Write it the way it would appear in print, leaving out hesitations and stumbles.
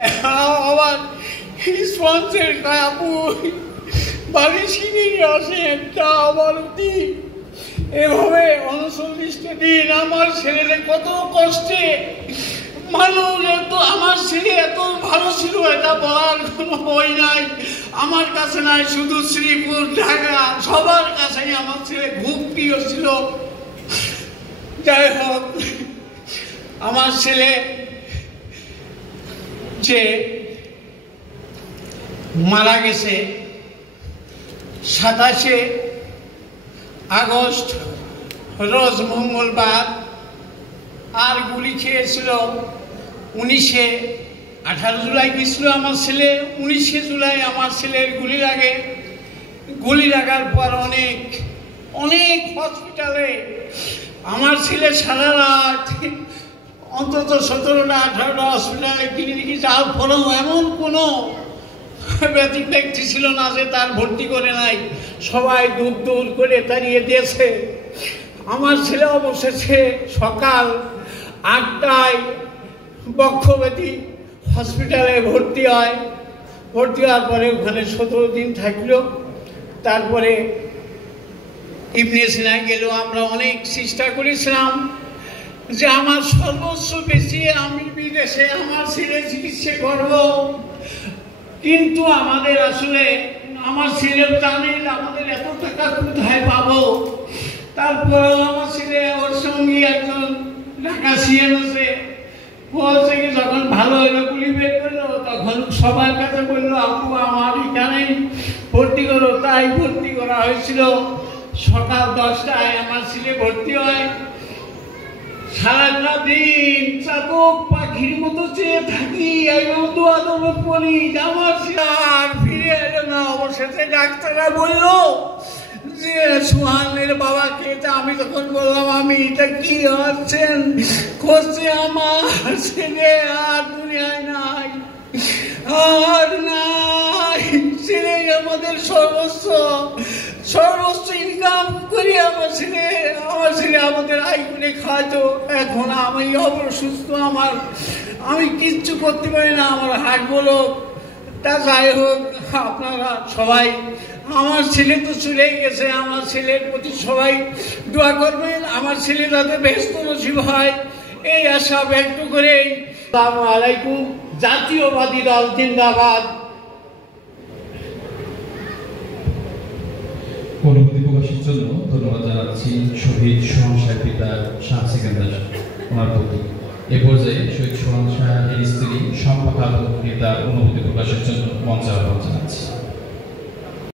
আবার স্পন্সর কাপু বাড়ি সিঁড়ি আসেন তা আবার এভাবে 39টা দিন আমার ছেলেদের কত কষ্টে মানুষ এত আমার ছেলে এত ভালো ছিল এটা বলার কোনো বই নাই আমার কাছে নাই, শুধু শ্রীপুর ঢাকা সবার কাছেই আমার ছেলে খুব প্রিয় ছিল। যাই হোক, আমার ছেলে যে মারা গেছে 27শে আগস্ট রোজ মঙ্গলবার, আর গুলি খেয়েছিল 18 জুলাই গেছিল আমার ছেলে, 19 জুলাই আমার ছেলের গুলি লাগে। গুলি লাগার পর অনেক হসপিটালে আমার ছেলে সারা রাত অন্তত 17টা 18টা হসপিটালে ক্লিনিকে যাওয়ার পরেও এমন কোনো ব্যক্তি ছিল না যে তার ভর্তি করে নাই, সবাই দূর করে তাড়িয়ে দিয়েছে। আমার ছেলে অবশেষে সকাল 8টায় বক্ষব্যাধি হসপিটালে ভর্তি হওয়ার পরে ওখানে 17 দিন থাকলো। তারপরে ইবনে সিনায় গেল। আমরা অনেক চেষ্টা করেছিলাম যে আমার সর্বোচ্চ বেশি আমি বিদেশে আমার ছেলে চিকিৎসা করব, কিন্তু আমাদের আসলে আমার ছেলে জানেন আমাদের এত টাকা কোথায় পাবো। তারপরেও আমার ছেলে ওর সঙ্গে একজন ঢাকা সিএন আছে, বলছে কি যখন ভালো হলো গুলি বের করলো তখন সবার কাছে বললো আপু আমার এখানেই ভর্তি করো, তাই ভর্তি করা হয়েছিল। সকাল 10টায় আমার ছেলে ভর্তি হয়। সারাটা দিন চাতক পাখির মতো চেয়ে থাকি এবং দোয়া করি আমার আর ফিরে এলো না। অবশেষে ডাক্তাররা বললো যে সুহানের বাবাকে, আমি তখন বললাম আমি এটা কি হচ্ছেন করছে, আমার ছেলে আর দুনিয়ায় নাই, আর নাই ছেলে আমাদের সর্বোচ্চ ইনকাম করি আমার ছেলে আমাদের আয় করে খাওয়াতো। এখন আমি অসুস্থ, আমি কিচ্ছু করতে পারি না, আমার হাট বলো। তা যাই হোক, আপনারা সবাই আমার ছেলে তো চলেই গেছে, আমার ছেলের প্রতি সবাই দোয়া করবেন, আমার ছেলে যাতে ব্যস্ত নসিব হয় এই আশা ব্যক্ত করেই আসসালামু আলাইকুম। জাতীয়বাদী দল জিন্দাবাদ। অনুভূতি প্রকাশের জন্য ধন্যবাদ জানাচ্ছি শহীদ সোহান শাহের পিতা শাহ সিকান্দার ওনার প্রতি। এ পর্যায়ে শহীদ সোহান শাহের স্ত্রী শম্পা খাতুন পিতার অনুভূতি প্রকাশের জন্য মঞ্চে আহ্বান জানাচ্ছি।